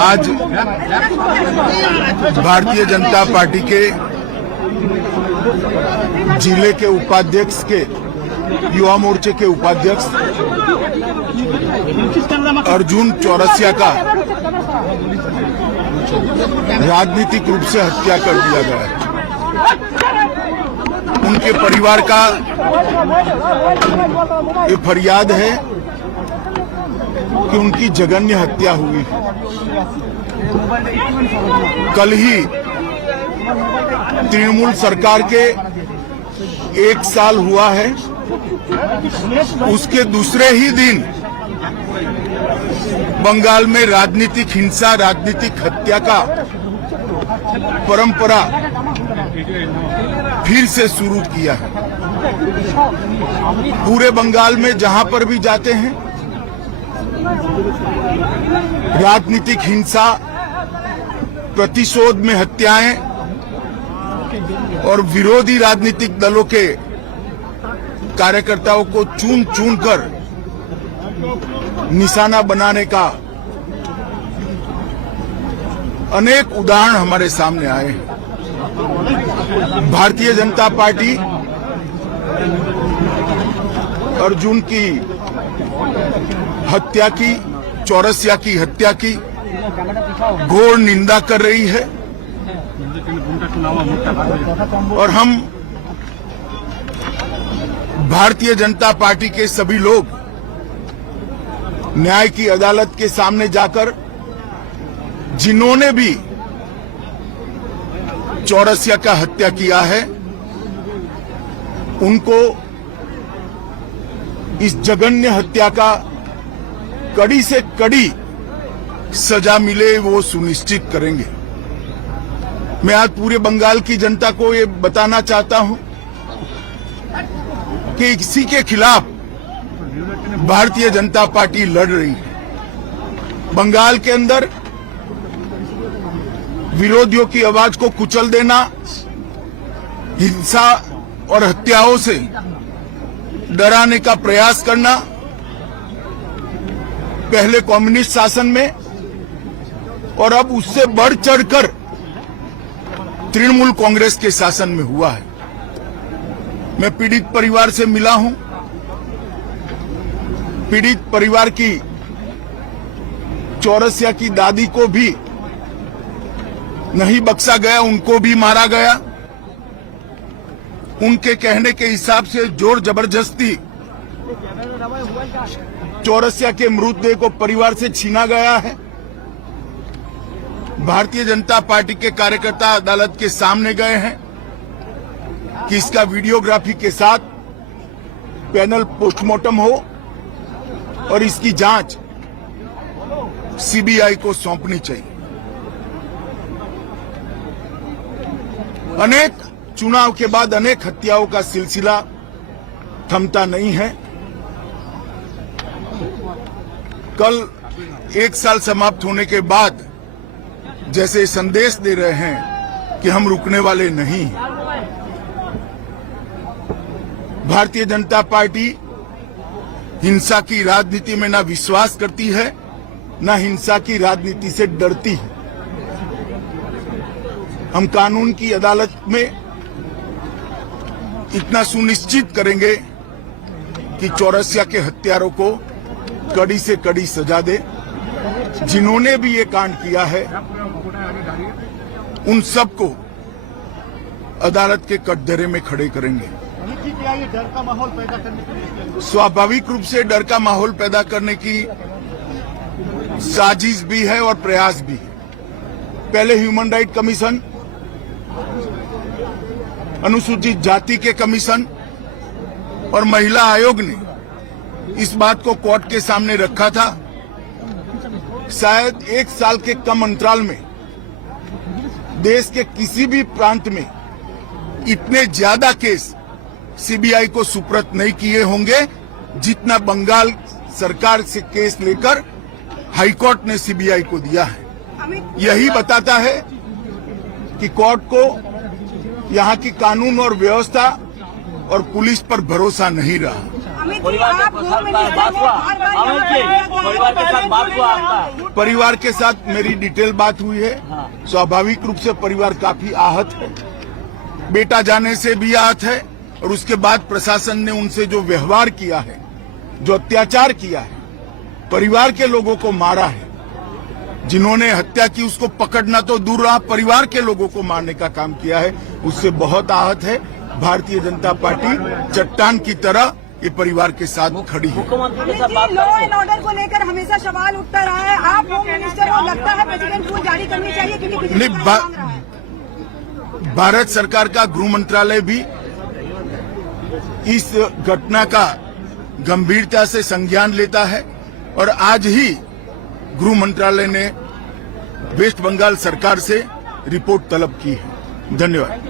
आज भारतीय जनता पार्टी के जिले के उपाध्यक्ष के युवा मोर्चे के उपाध्यक्ष अर्जुन चौरसिया का राजनीतिक रूप से हत्या कर दिया गया है। उनके परिवार का ये फरियाद है कि उनकी जघन्य हत्या हुई। कल ही तृणमूल सरकार के 1 साल हुआ है, उसके दूसरे ही दिन बंगाल में राजनीतिक हिंसा, राजनीतिक हत्या का परंपरा फिर से शुरू किया है। पूरे बंगाल में जहां पर भी जाते हैं राजनीतिक हिंसा, प्रतिशोध में हत्याएं और विरोधी राजनीतिक दलों के कार्यकर्ताओं को चुन चुन कर निशाना बनाने का अनेक उदाहरण हमारे सामने आए हैं। भारतीय जनता पार्टी अर्जुन की हत्या की, चौरसिया की हत्या की घोर निंदा कर रही है और हम भारतीय जनता पार्टी के सभी लोग न्याय की अदालत के सामने जाकर जिन्होंने भी चौरसिया का हत्या किया है उनको इस जघन्य हत्या का कड़ी से कड़ी सजा मिले, वो सुनिश्चित करेंगे। मैं आज पूरे बंगाल की जनता को ये बताना चाहता हूं कि इसी के खिलाफ भारतीय जनता पार्टी लड़ रही है। बंगाल के अंदर विरोधियों की आवाज को कुचल देना, हिंसा और हत्याओं से डराने का प्रयास करना पहले कम्युनिस्ट शासन में और अब उससे बढ़ चढ़कर तृणमूल कांग्रेस के शासन में हुआ है। मैं पीड़ित परिवार से मिला हूं। पीड़ित परिवार की चौरसिया की दादी को भी नहीं बख्शा गया, उनको भी मारा गया। उनके कहने के हिसाब से जोर जबरदस्ती चौरसिया के मृतदेह को परिवार से छीना गया है। भारतीय जनता पार्टी के कार्यकर्ता अदालत के सामने गए हैं कि इसका वीडियोग्राफी के साथ पैनल पोस्टमार्टम हो और इसकी जांच सीबीआई को सौंपनी चाहिए। अनेक चुनाव के बाद अनेक हत्याओं का सिलसिला थमता नहीं है। कल 1 साल समाप्त होने के बाद जैसे संदेश दे रहे हैं कि हम रुकने वाले नहीं हैं। भारतीय जनता पार्टी हिंसा की राजनीति में ना विश्वास करती है, ना हिंसा की राजनीति से डरती है। हम कानून की अदालत में इतना सुनिश्चित करेंगे कि चौरसिया के हत्यारों को कड़ी से कड़ी सजा दे। जिन्होंने भी ये कांड किया है उन सबको अदालत के कटघरे में खड़े करेंगे। डर का माहौल पैदा करने के लिए स्वाभाविक रूप से डर का माहौल पैदा करने की साजिश भी है और प्रयास भी है। पहले ह्यूमन राइट कमीशन, अनुसूचित जाति के कमीशन और महिला आयोग ने इस बात को कोर्ट के सामने रखा था। शायद 1 साल के कम अंतराल में देश के किसी भी प्रांत में इतने ज्यादा केस सीबीआई को सुपुर्द नहीं किए होंगे जितना बंगाल सरकार से केस लेकर हाईकोर्ट ने सीबीआई को दिया है। यही बताता है कि कोर्ट को यहाँ की कानून और व्यवस्था और पुलिस पर भरोसा नहीं रहा। अमित जी, परिवार आप के होम साथ मिनिस्टर बात हुआ? हैं, बार-बार अमित जी, यहाँ पे परिवार के साथ बात हुआ आपका? परिवार के साथ मेरी डिटेल बात हुई है। हाँ। स्वाभाविक रूप से परिवार काफी आहत है, बेटा जाने से भी आहत है, और उसके बाद प्रशासन ने उनसे जो व्यवहार किया है, जो अत्याचार किया है, परिवार के लोगों को मारा है, जिन्होंने हत्या की उसको पकड़ना तो दूर रहा, परिवार के लोगों को मारने का काम किया है, उससे बहुत आहत है। भारतीय जनता पार्टी चट्टान की तरह ये परिवार के साथ खड़ी है। मुख्यमंत्री के अमित साथ जी, बात लॉ करेंगे। एंड ऑर्डर को लेकर हमेशा सवाल उठता रहा है। आप होम मिनिस्टर हो, लगता है प्रेसिडेंट रूल जारी करनी चाहिए क्योंकि नहीं, बीजेपी मांग रहा है। भारत सरकार का गृह मंत्रालय भी इस घटना का गंभीरता से संज्ञान लेता है, और आज ही गृह मंत्रालय ने वेस्ट बंगाल सरकार से रिपोर्ट तलब की है। धन्यवाद।